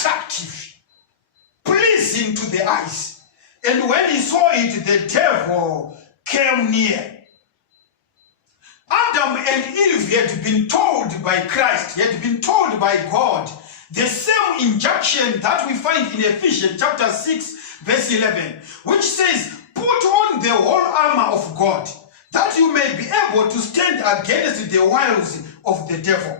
attractive, pleasing to the eyes. And when he saw it, the devil came near. Adam and Eve had been told by Christ, had been told by God, the same injunction that we find in Ephesians chapter 6, verse 11, which says, put on the whole armor of God, that you may be able to stand against the wiles of the devil.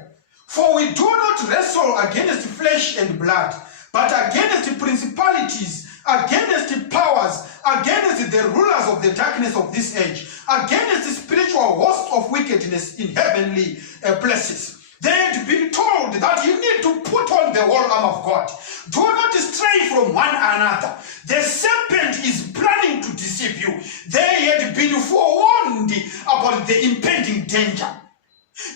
For we do not wrestle against flesh and blood, but against principalities, against powers, against the rulers of the darkness of this age, against the spiritual host of wickedness in heavenly places. They had been told that you need to put on the whole armor of God. Do not stray from one another. The serpent is planning to deceive you. They had been forewarned about the impending danger.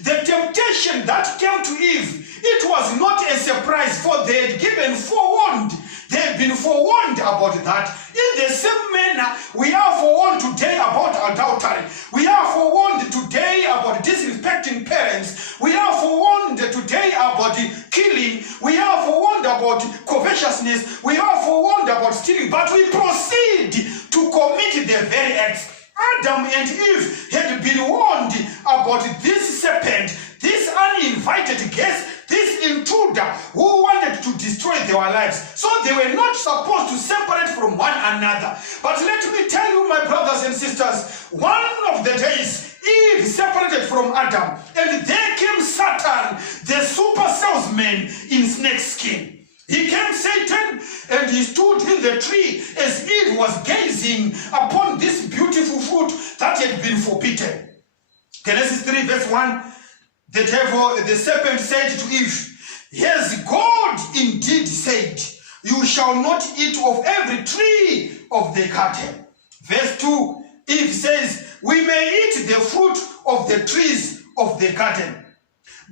The temptation that came to Eve, it was not a surprise, for they had given forewarned. They had been forewarned about that. In the same manner, we are forewarned today about adultery. We are forewarned today about disrespecting parents. We are forewarned today about killing. We are forewarned about covetousness. We are forewarned about stealing. But we proceed to commit the very acts. Adam and Eve had been warned about this serpent, this uninvited guest, this intruder who wanted to destroy their lives. So they were not supposed to separate from one another. But let me tell you, my brothers and sisters, one of the days Eve separated from Adam, and there came Satan, the super salesman in snake skin. He came, Satan, and he stood in the tree as Eve was gazing upon this beautiful fruit that had been forbidden. Genesis 3 verse 1, the serpent said to Eve, yes, God indeed said, you shall not eat of every tree of the garden. Verse 2, Eve says, we may eat the fruit of the trees of the garden,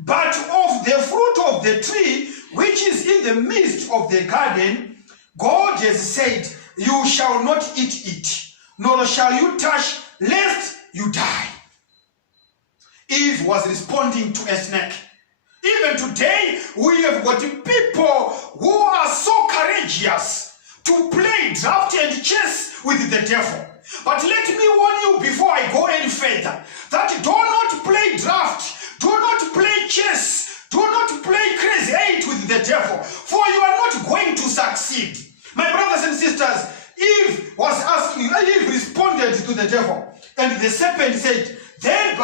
but of the fruit of the tree which is in the midst of the garden, God has said, you shall not eat it, nor shall you touch, lest you die. Eve was responding to a snake. Even today, we have got people who are so courageous to play draft and chess with the devil. But let me warn you before I go any further, that do not play draft, do not play chess, do not play crazy eight with the devil, for you are not going to succeed. My brothers and sisters, Eve responded to the devil, and the serpent said, then,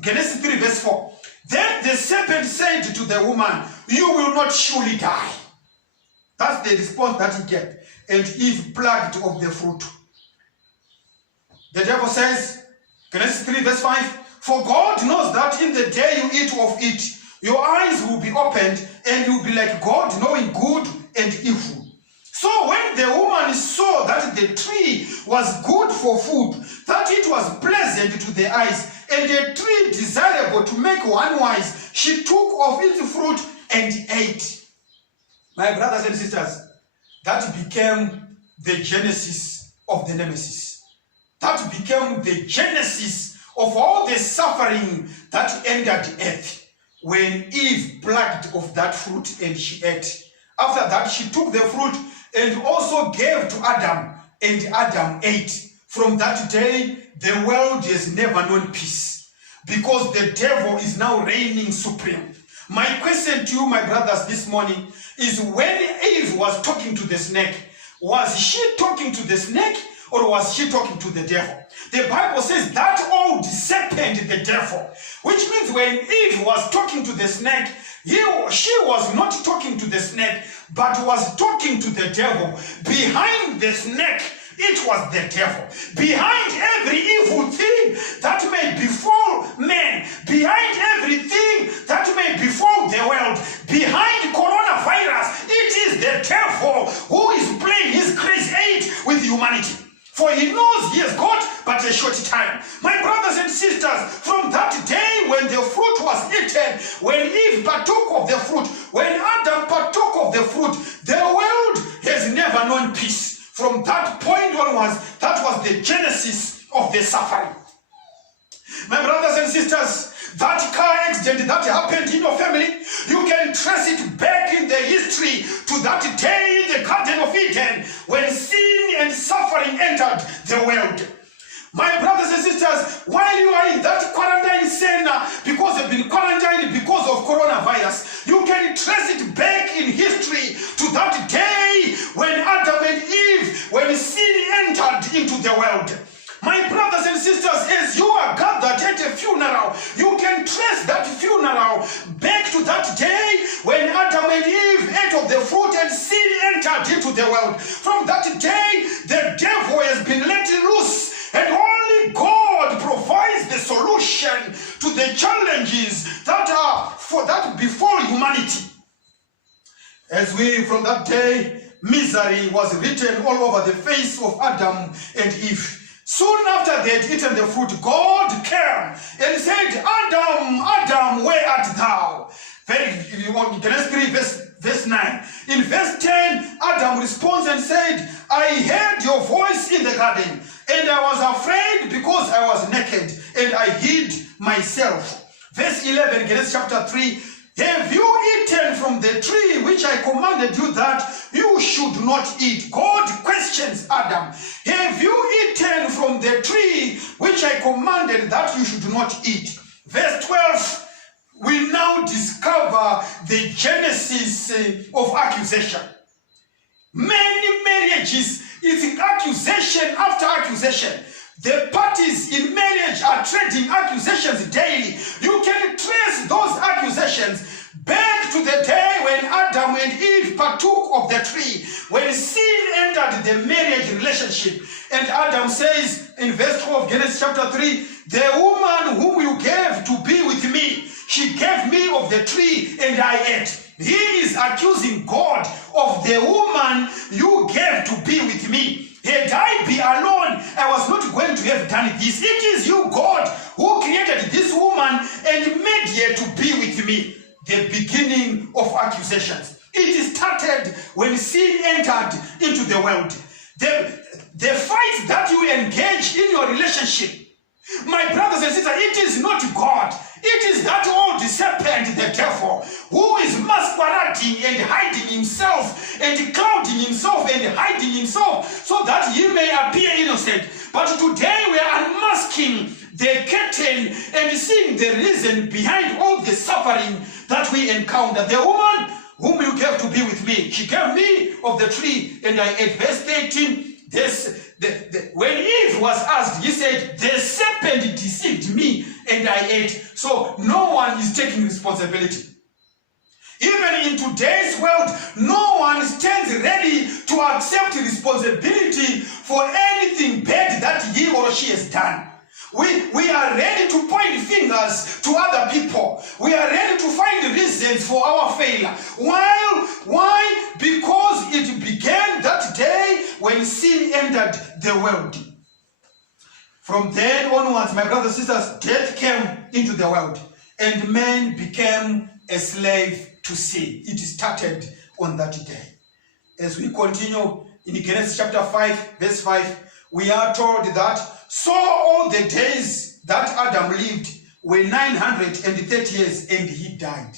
Genesis 3 verse 4, then the serpent said to the woman, you will not surely die. That's the response that he gave. And Eve plucked of the fruit. The devil says, Genesis 3 verse 5, for God knows that in the day you eat of it, your eyes will be opened, and you will be like God, knowing good and evil. So when the woman saw that the tree was good for food, that it was pleasant to the eyes, and a tree desirable to make one wise, she took of its fruit and ate. My brothers and sisters, that became the genesis of the nemesis. That became the genesis of all the suffering that entered earth. When Eve plucked of that fruit and she ate. After that, she took the fruit and also gave to Adam, and Adam ate. From that day, the world has never known peace, because the devil is now reigning supreme. My question to you, my brothers, this morning is, when Eve was talking to the snake, was she talking to the snake, or was she talking to the devil? The Bible says that old serpent, the devil, which means when Eve was talking to the snake, she was not talking to the snake, but was talking to the devil. Behind the snake, it was the devil. Behind every evil thing that may befall men, behind everything that may befall the world, behind coronavirus, it is the devil who is playing his crazy eight with humanity. For he knows he has got but a short time. My brothers and sisters, from that day when the fruit was eaten, when Eve partook of the fruit, when Adam partook of the fruit, the world has never known peace. From that point onwards, that was the genesis of the suffering. My brothers and sisters, that car accident that happened in your family, you can trace it back in the history to that day in the Garden of Eden when sin and suffering entered the world. My brothers and sisters, while you are in that quarantine center because you've been quarantined because of coronavirus, you can trace it back in history to that day when Adam and Eve, when sin entered into the world. My brothers and sisters, as you are gathered at a funeral, you can trace that funeral back to that day when Adam and Eve ate of the fruit and sin entered into the world. From that day, the devil has been let loose, and only God provides the solution to the challenges that are before humanity. As from that day, misery was written all over the face of Adam and Eve. Soon after they had eaten the fruit, God came and said, Adam, Adam, where art thou? If you want, Genesis 3, verse 9. In verse 10, Adam responds and said, I heard your voice in the garden, and I was afraid because I was naked, and I hid myself. Verse 11, Genesis chapter 3, have you eaten from the tree which I commanded you that you should not eat? God questions Adam. Have you eaten from the tree which I commanded that you should not eat? Verse 12, we now discover the genesis of accusation. Many marriages, it's accusation after accusation. The parties in marriage are trading accusations daily. You can trace those accusations back to the day when Adam and Eve partook of the tree, when sin entered the marriage relationship. And Adam says in verse 12, Genesis chapter 3, the woman whom you gave to be with me, she gave me of the tree and I ate. He is accusing God of the woman you gave to be with me. Had I been alone, I was not going to have done this. It is you, God, who created this woman and made her to be with me. The beginning of accusations. It started when sin entered into the world. The fight that you engage in your relationship, my brothers and sisters, it is not God. It is that old serpent, the devil, who is masquerading and hiding himself and clouding himself and hiding himself so that he may appear innocent. But today we are unmasking the curtain and seeing the reason behind all the suffering that we encounter. The woman whom you gave to be with me, she gave me of the tree and I ate. Verse 13, when Eve was asked, he said, the serpent deceived me and I ate. So no one is taking responsibility. Even in today's world, no one stands ready to accept responsibility for anything bad that he or she has done. We are ready to point fingers to other people. We are ready to find reasons for our failure. Why? Because it began that day when sin entered the world. From then onwards, my brothers and sisters, death came into the world and man became a slave to sin. It started on that day. As we continue in Genesis chapter 5, verse 5, we are told that so all the days that Adam lived were 930 years and he died.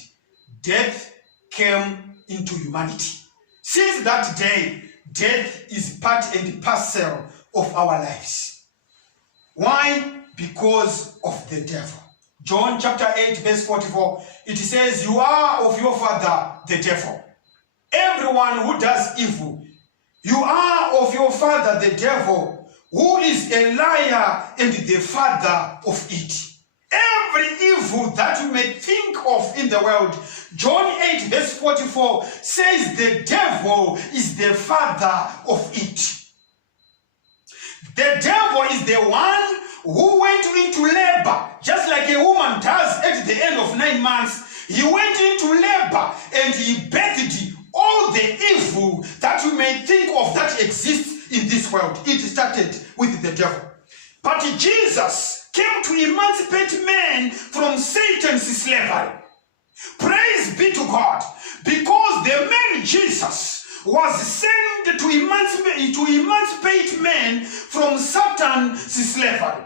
Death came into humanity. Since that day, death is part and parcel of our lives. Why? Because of the devil. John chapter 8 verse 44, it says, you are of your father, the devil. Everyone who does evil, you are of your father, the devil, who is a liar and the father of it. Every evil that you may think of in the world, John 8 verse 44 says the devil is the father of it. The devil is the one who went into labor, just like a woman does at the end of 9 months. He went into labor and he birthed all the evil that you may think of that exists in this world. It started with the devil. But Jesus came to emancipate men from Satan's slavery. Praise be to God, because the man Jesus was sent to emancipate men from Satan's slavery.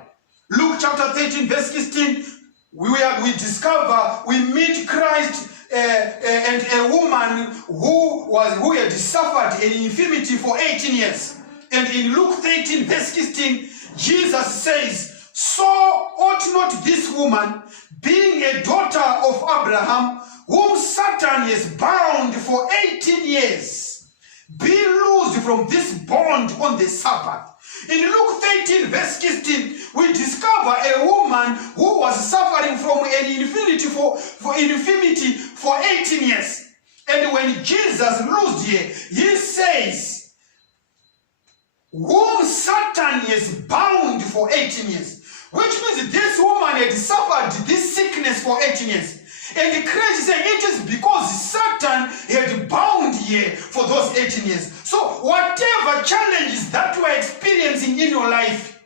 Luke chapter 13 verse 16, we discover, we meet Christ and a woman who had suffered an infirmity for 18 years. And in Luke 13 verse 16, Jesus says, so ought not this woman, being a daughter of Abraham, whom Satan has bound for 18 years, be loosed from this bond on the Sabbath. In Luke 13 verse 16, we discover a woman who was suffering from an infirmity for 18 years. And when Jesus loosed her, he says, whom Satan is bound for 18 years. Which means this woman had suffered this sickness for 18 years. And Christ said it is because Satan had bound her for those 18 years. So whatever challenges that you are experiencing in your life,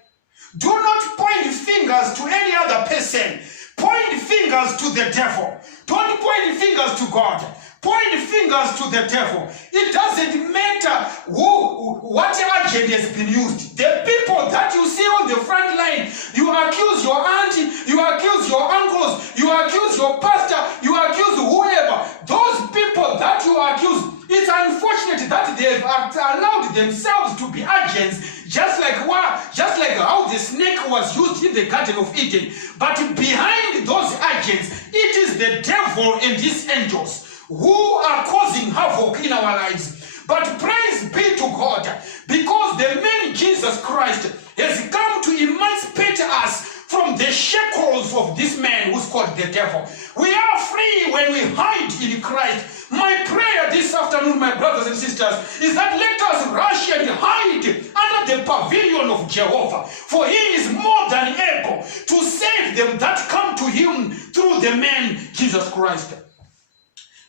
do not point fingers to any other person. Point fingers to the devil. Don't point fingers to God. Point fingers to the devil. It doesn't matter what agent has been used. The people that you see on the front line, you accuse your auntie, you accuse your uncles, you accuse your pastor, you accuse whoever. Those people that you accuse, it's unfortunate that they have allowed themselves to be agents, just like how the snake was used in the Garden of Eden. But behind those agents, it is the devil and his angels who are causing havoc in our lives. But praise be to God, because the man Jesus Christ has come to emancipate us from the shackles of this man who's called the devil. We are free when we hide in Christ. My prayer this afternoon, my brothers and sisters, is that let us rush and hide under the pavilion of Jehovah, for he is more than able to save them that come to him through the man Jesus Christ.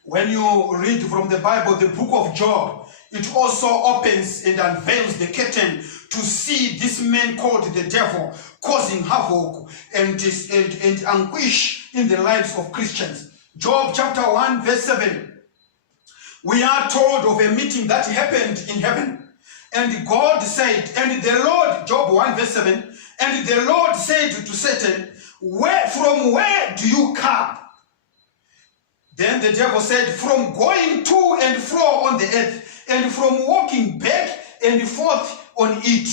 When you read from the Bible, the book of Job, it also opens and unveils the curtain to see this man called the devil causing havoc and anguish in the lives of Christians. Job chapter 1 verse 7. We are told of a meeting that happened in heaven. And God said, and the Lord, Job 1 verse 7, and the Lord said to Satan, from where do you come? Then the devil said, from going to and fro on the earth, and from walking back and forth on it.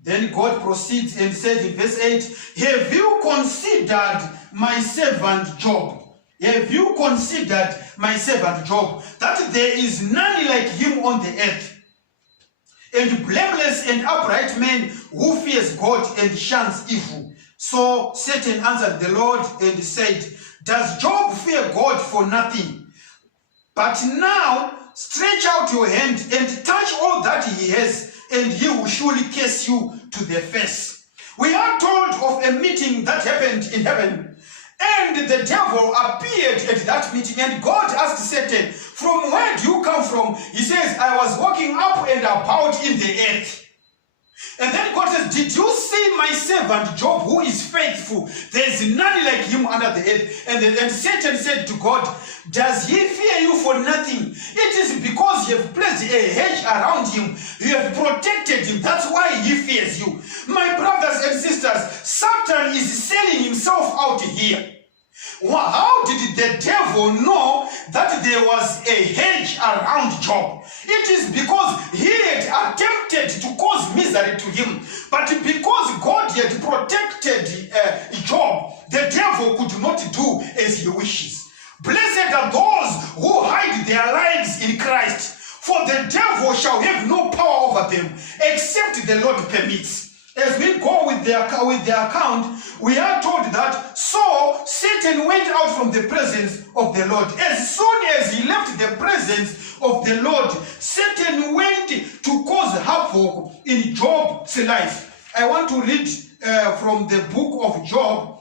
Then God proceeds and said in verse 8, have you considered my servant Job? Have you considered my servant Job, that there is none like him on the earth, and blameless and upright man who fears God and shuns evil? So Satan answered the Lord and said, does Job fear God for nothing? But now stretch out your hand and touch all that he has, and he will surely curse you to the face. We are told of a meeting that happened in heaven, and the devil appeared at that meeting, and God asked Satan, from where do you come from? He says, I was walking up and about in the earth. And then God says, did you see my servant Job, who is faithful? There is none like him under the earth. And Satan said to God, does he fear you for nothing? It is because you have placed a hedge around him. You have protected him. That's why he fears you. My brothers and sisters, Satan is selling himself out here. How did the devil know that there was a hedge around Job? It is because he had attempted to cause misery to him. But because God had protected Job, the devil could not do as he wishes. Blessed are those who hide their lives in Christ, for the devil shall have no power over them, except the Lord permits. As we go with the account, we are told that so Satan went out from the presence of the Lord. As soon as he left the presence of the Lord, Satan went to cause havoc in Job's life. I want to read from the book of Job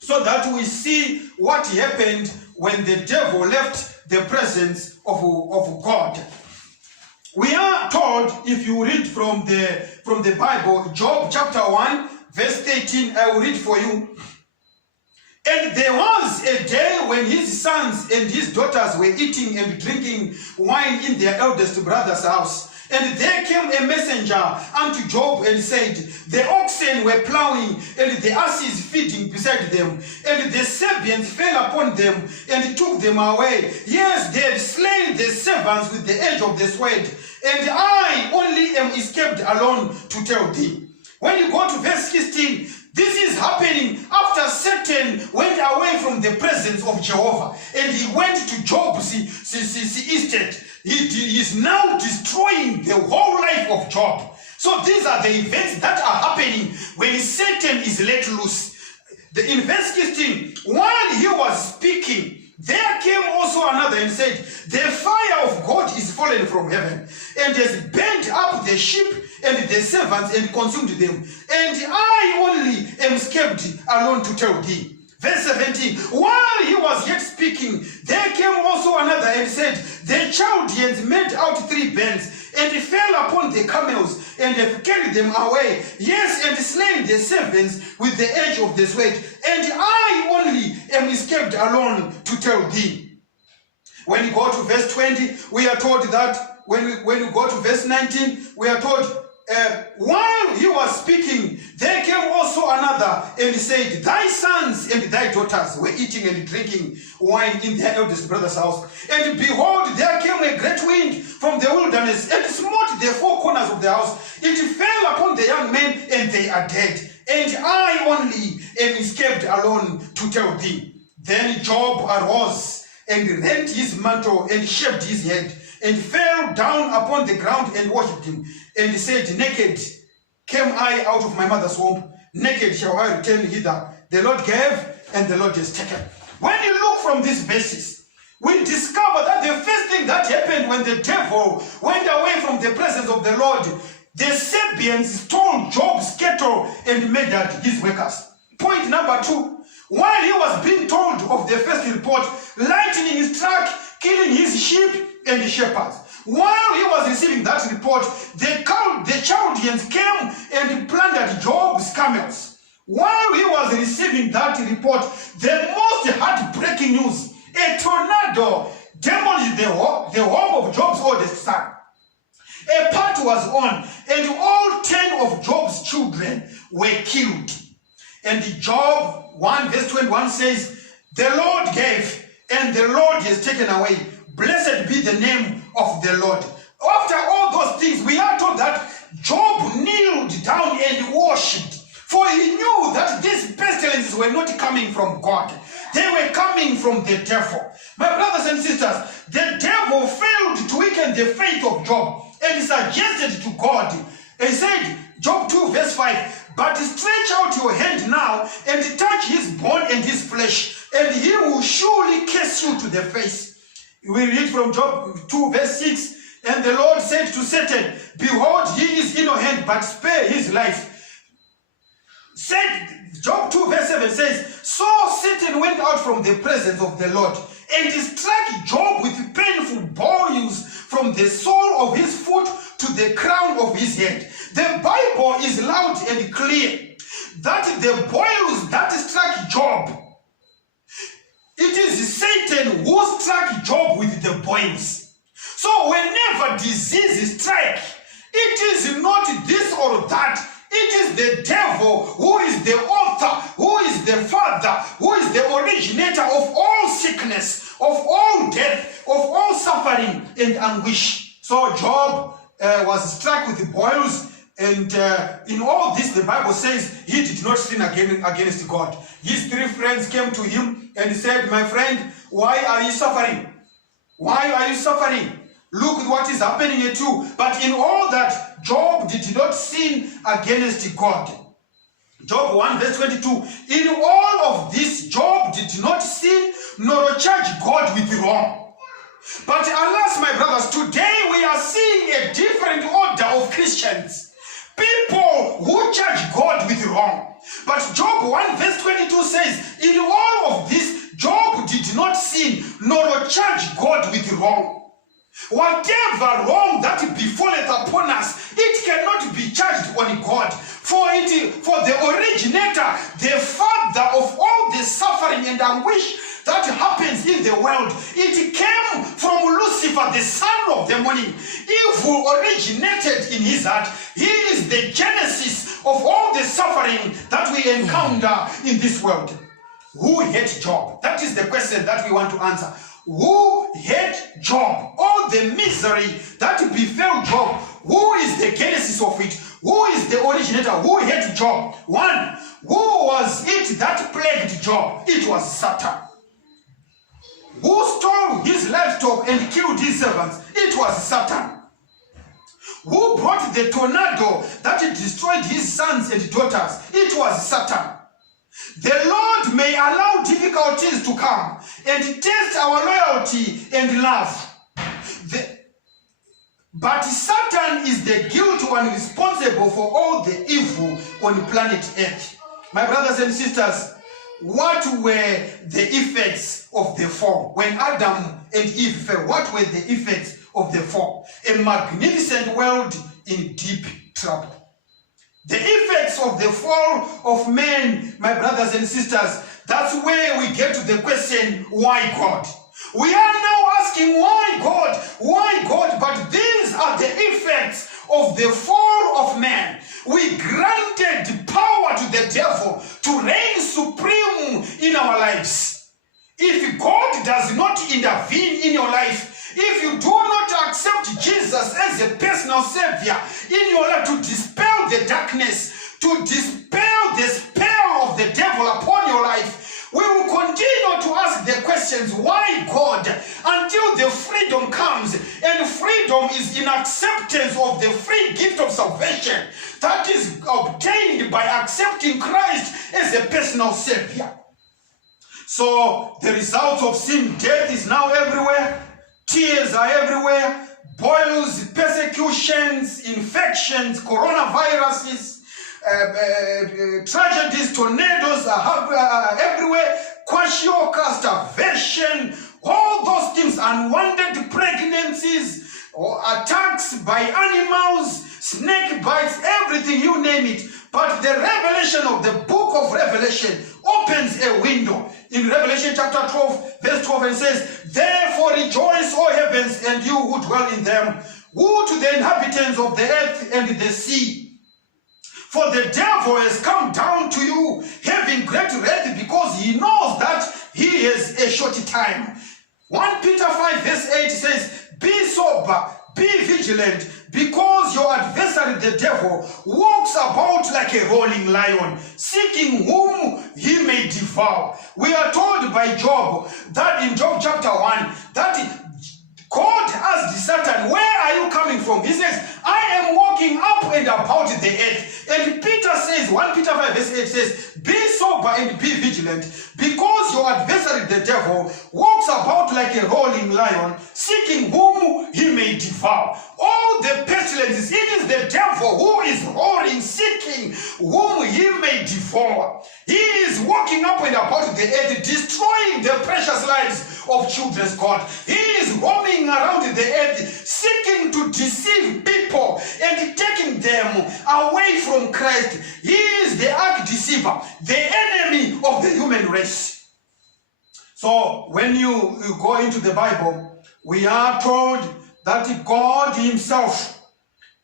so that we see what happened when the devil left the presence of God. We are told, if you read from the Bible, Job chapter 1, verse 13, I will read for you. And there was a day when his sons and his daughters were eating and drinking wine in their eldest brother's house. And there came a messenger unto Job and said, the oxen were plowing, and the asses feeding beside them, and the Sabeans fell upon them, and took them away. Yes, they have slain the servants with the edge of the sword, and I only am escaped alone to tell thee. When you go to verse 16, this is happening after Satan went away from the presence of Jehovah, and he went to Job's estate. He is now destroying the whole life of Job. So these are the events that are happening when Satan is let loose. In verse 16, while he was speaking, there came also another and said, the fire of God is fallen from heaven, and has burnt up the sheep and the servants and consumed them. And I only am escaped alone to tell thee. Verse 17, while he was yet speaking, there came also another and said, the Chaldeans made out 3 bands, and fell upon the camels, and have carried them away, yes, and slain the servants with the edge of the sword, and I only am escaped alone to tell thee. When you go to verse 20, we are told that, when you go to verse 19, we are told, while he was speaking, there came also another and said, thy sons and thy daughters were eating and drinking wine in their eldest brother's house. And behold, there came a great wind from the wilderness, and smote the 4 corners of the house. It fell upon the young men, and they are dead. And I only am escaped alone to tell thee. Then Job arose, and rent his mantle, and shaved his head, and fell down upon the ground, and worshipped him, and said, naked came I out of my mother's womb, naked shall I return hither. The Lord gave, and the Lord has taken. When you look from this basis, we discover that the first thing that happened when the devil went away from the presence of the Lord, the Sabeans stole Job's cattle and murdered his workers. Point number 2, while he was being told of the first report, lightning struck, killing his sheep and shepherds. While he was receiving that report, the Chaldeans came and plundered Job's camels. While he was receiving that report, the most heartbreaking news, a tornado demolished the home of Job's oldest son. A part was on, and all 10 of Job's children were killed. And Job 1 verse 21 says, the Lord gave, and the Lord has taken away. Blessed be the name of the Lord. After all those things, we are told that Job kneeled down and worshipped, for he knew that these pestilences were not coming from God. They were coming from the devil. My brothers and sisters, the devil failed to weaken the faith of Job, and he suggested to God, he said, Job 2 verse 5, but stretch out your hand now and touch his bone and his flesh, and he will surely curse you to the face. We read from Job 2 verse 6, and the Lord said to Satan, behold, he is in your hand, but spare his life. Job 2 verse 7 says, so Satan went out from the presence of the Lord, and struck Job with painful boils from the sole of his foot to the crown of his head. The Bible is loud and clear that the boils that struck Job, it is Satan who struck Job with the boils. So whenever disease strikes, it is not this or that. It is the devil who is the author, who is the father, who is the originator of all sickness, of all death, of all suffering and anguish. So Job was struck with the boils, and in all this, the Bible says he did not sin against God. His 3 friends came to him and said, my friend, why are you suffering? Why are you suffering? Look at what is happening at you. But in all that, Job did not sin against God. Job 1 verse 22, in all of this, Job did not sin nor charge God with wrong. But alas, my brothers, today we are seeing a different order of Christians. People who charge God with wrong. But Job 1 verse 22 says, in all of this, Job did not sin nor charge God with wrong. Whatever wrong that befalleth upon us, it cannot be charged on God. For the originator, the father of all the suffering and anguish, that happens in the world, it came from Lucifer, the son of the morning. Evil originated in his heart. He is the genesis of all the suffering that we encounter in this world. Who hate Job? That is the question that we want to answer. Who hate Job? All the misery that befell Job, who is the genesis of it? Who is the originator? Who hate Job? One, who was it that plagued Job? It was Satan. Who stole his livestock and killed his servants? It was Satan. Who brought the tornado that destroyed his sons and daughters? It was Satan. The Lord may allow difficulties to come and test our loyalty and love. But Satan is the guilty one responsible for all the evil on planet Earth. My brothers and sisters, what were the effects of the fall? When Adam and Eve fell, what were the effects of the fall? A magnificent world in deep trouble. The effects of the fall of man, my brothers and sisters, that's where we get to the question, why God? We are now asking, why God? Why God? But these are the effects of the fall of man. We granted power to the devil to reign supreme in our lives. If God does not intervene in your life, if you do not accept Jesus as a personal savior in your life to dispel the darkness, to dispel the spell of the devil upon your life, we will continue to ask the questions, why God? Until the freedom comes. And freedom is in acceptance of the free gift of salvation that is obtained by accepting Christ as a personal savior. So the result of sin, death, is now everywhere. Tears are everywhere. Boils, persecutions, infections, coronaviruses, tragedies, tornadoes are everywhere. Kwashiorkor, starvation, all those things, unwanted pregnancies, or attacks by animals, snake bites, everything, you name it. But the revelation of the book of Revelation opens a window. In Revelation chapter 12, verse 12, it says, therefore rejoice, O heavens, and you who dwell in them. Woe to the inhabitants of the earth and the sea. For the devil has come down to you, having great wrath, because he knows that he has a short time. 1 Peter 5 verse 8 says, be sober, be vigilant, because your adversary the devil walks about like a roaring lion, seeking whom he may devour. We are told by Job that in Job chapter 1 that God asked Satan, where are you coming from? He says, I am walking up and about the earth. And Peter says, 1 Peter 5 verse 8 says, be sober and be vigilant, because your adversary the devil walks about like a roaring lion, seeking whom he may devour. All the pestilences, it is the devil who is roaring, seeking whom he may devour. He is walking up and about the earth, destroying the precious lives of children's God. He is roaming around the earth, seeking to deceive people and taking them away from Christ. He is the arch-deceiver, the enemy of the human race. So when you go into the Bible, we are told that God himself,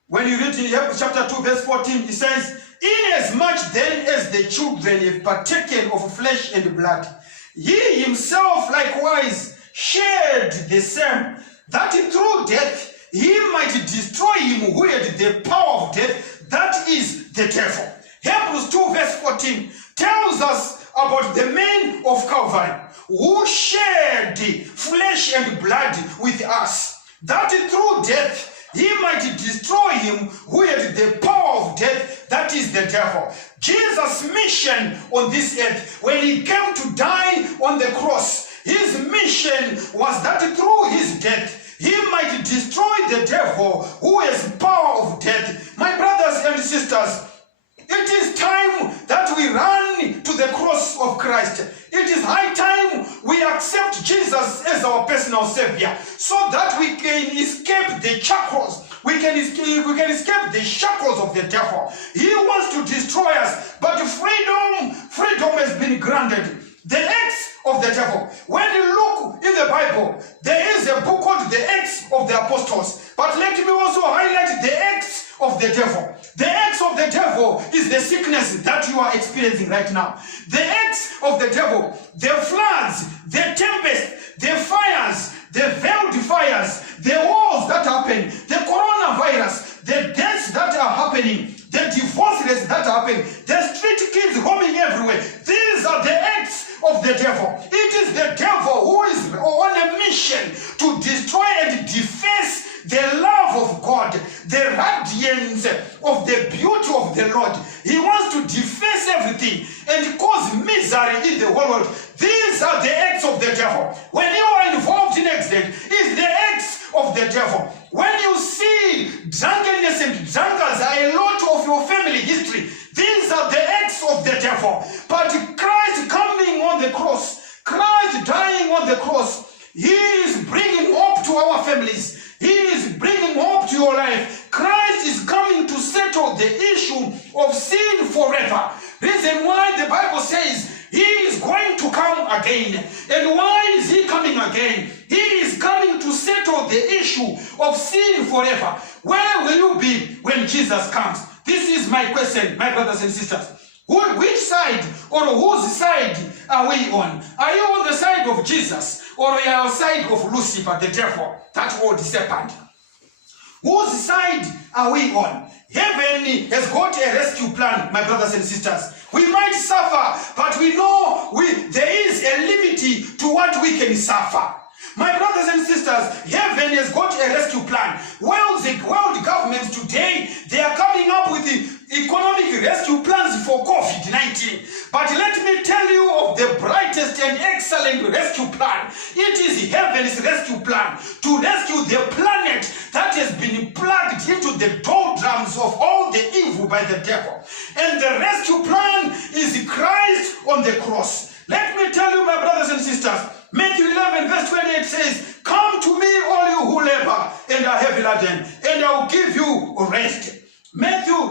when you read in Hebrews chapter 2 verse 14, he says, inasmuch then as the children have partaken of flesh and blood, he himself likewise shared the same, that through death he might destroy him who had the power of death, that is the devil. Hebrews 2 verse 14 tells us about the men of Calvary who shared flesh and blood with us, that through death he might destroy him who had the power of death, that is the devil. Jesus' mission on this earth, when he came to die on the cross, his mission was that through his death, he might destroy the devil who has power of death. My brothers and sisters, it is time that we run to the cross of Christ. It is high time we accept Jesus as our personal savior, so that we can escape the shackles. We can escape the shackles of the devil. He wants to destroy us, but freedom has been granted. The acts of the devil. When you look in the Bible, there is a book called the Acts of the Apostles. But let me also highlight the acts of the devil. The acts of the devil is the sickness that you are experiencing right now. The acts of the devil, the floods, the tempest, the fires, the veiled fires, the wars that happen, the coronavirus, the deaths that are happening, the divorces that happen, the street kids roaming everywhere. These are the acts of the devil. It is the devil who is on a mission to destroy and deface the love of God, the radiance of the beauty of the Lord. He wants to deface everything and cause misery in the whole world. These are the acts of the devil. When you are involved in accident, it's the acts of the devil. When you see drunkenness and drunkards are a lot of your family history, these are the acts of the devil. But Christ coming on the cross, Christ dying on the cross, he is bringing hope to our families. He is bringing hope to your life. Christ is coming to settle the issue of sin forever. Reason why the Bible says he is going to come again. And why is he coming again? He is coming to settle the issue of sin forever. Where will you be when Jesus comes? This is my question, my brothers and sisters. Which side or whose side are we on? Are you on the side of Jesus or are you on the side of Lucifer, the devil, that old serpent? Whose side are we on? Heaven has got a rescue plan, my brothers and sisters. We might suffer, but we know there is a limit to what we can suffer. My brothers and sisters, heaven has got a rescue plan. World governments today, they are coming up with the economic rescue plans for COVID-19. But let me tell you of the brightest and excellent rescue plan. It is heaven's rescue plan to rescue the planet that has been plugged into the doldrums of all the evil by the devil. And the rescue plan is Christ on the cross. Let me tell you, my brothers and sisters, Matthew 11 verse 28 says, "Come to me, all you who labor and are heavy laden, and I will give you rest."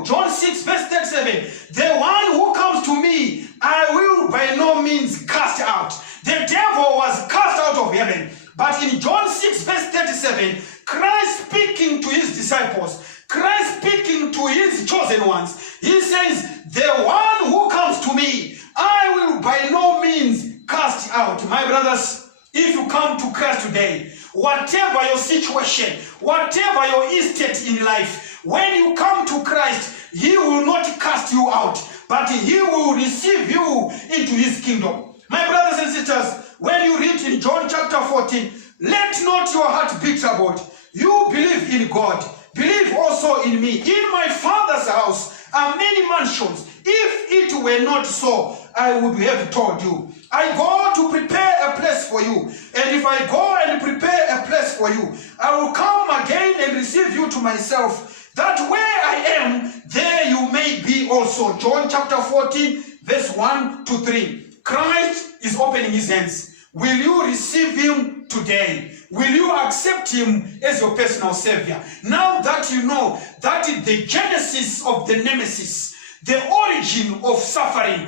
John 6 verse 37, "The one who comes to me, I will by no means cast out." The devil was cast out of heaven. But in John 6 verse 37, Christ speaking to his disciples, Christ speaking to his chosen ones, he says, "The one who comes to me, I will by no means cast out." My brothers, if you come to Christ today, whatever your situation, whatever your estate in life, when you come to Christ, he will not cast you out, but he will receive you into his kingdom. My brothers and sisters, when you read in John chapter 14, "Let not your heart be troubled. You believe in God, believe also in me. In my Father's house are many mansions. If it were not so, I would have told you. I go to prepare a place for you. And if I go and prepare a place for you, I will come again and receive you to myself, that where I am, there you may be also." John chapter 14, verse 1 to 3. Christ is opening his hands. Will you receive him today? Will you accept him as your personal savior? Now that you know that the genesis of the nemesis, the origin of suffering,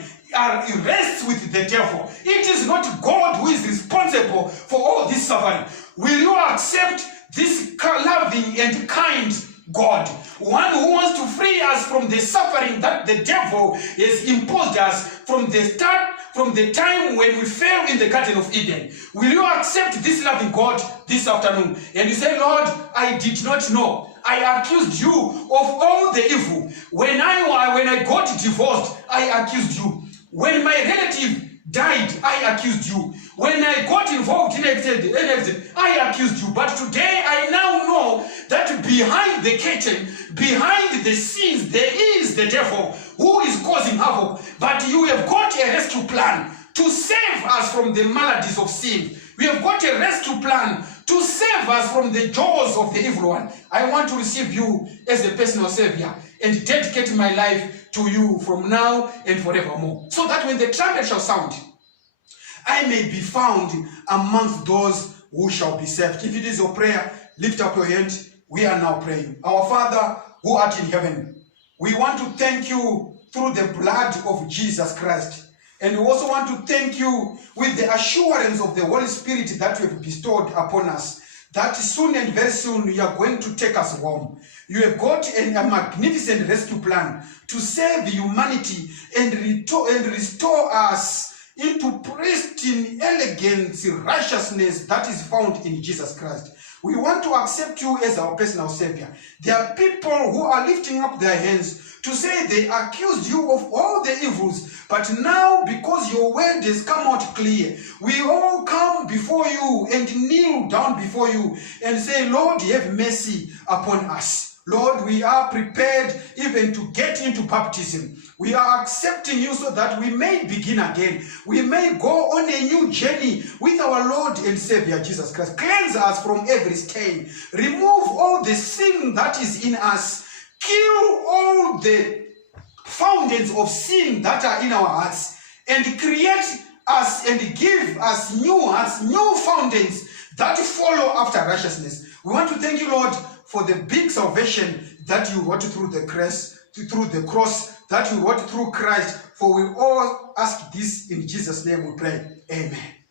rests with the devil. It is not God who is responsible for all this suffering. Will you accept this loving and kind God, one who wants to free us from the suffering that the devil has imposed us from the start, from the time when we fell in the Garden of Eden? Will you accept this loving God this afternoon? And you say, "Lord, I did not know. I accused you of all the evil. When I got divorced, I accused you. When my relative died, I accused you. When I got involved in accident, I accused you. But today I now know that behind the curtain, behind the scenes, there is the devil who is causing havoc. But you have got a rescue plan to save us from the maladies of sin. We have got a rescue plan to save us from the jaws of the evil one. I want to receive you as a personal savior and dedicate my life to you from now and forevermore, so that when the trumpet shall sound, I may be found amongst those who shall be saved. If it is your prayer, lift up your hand. We are now praying. Our Father who art in heaven, we want to thank you through the blood of Jesus Christ And we also want to thank you with the assurance of the Holy Spirit that you have bestowed upon us, that soon and very soon you are going to take us home. You have got a magnificent rescue plan to save humanity and restore us into pristine elegance, righteousness that is found in Jesus Christ. We want to accept you as our personal Savior. There are people who are lifting up their hands to say they accused you of all the evils, but now because your word has come out clear, we all come before you and kneel down before you and say, Lord, have mercy upon us. Lord, we are prepared even to get into baptism. We are accepting you so that we may begin again. We may go on a new journey with our Lord and Savior Jesus Christ. Cleanse us from every stain. Remove all the sin that is in us. Kill all the fountains of sin that are in our hearts. And create us and give us, new fountains that follow after righteousness. We want to thank you, Lord, for the big salvation that you wrought through the cross, that you wrought through Christ. For we all ask this in Jesus' name we pray. Amen.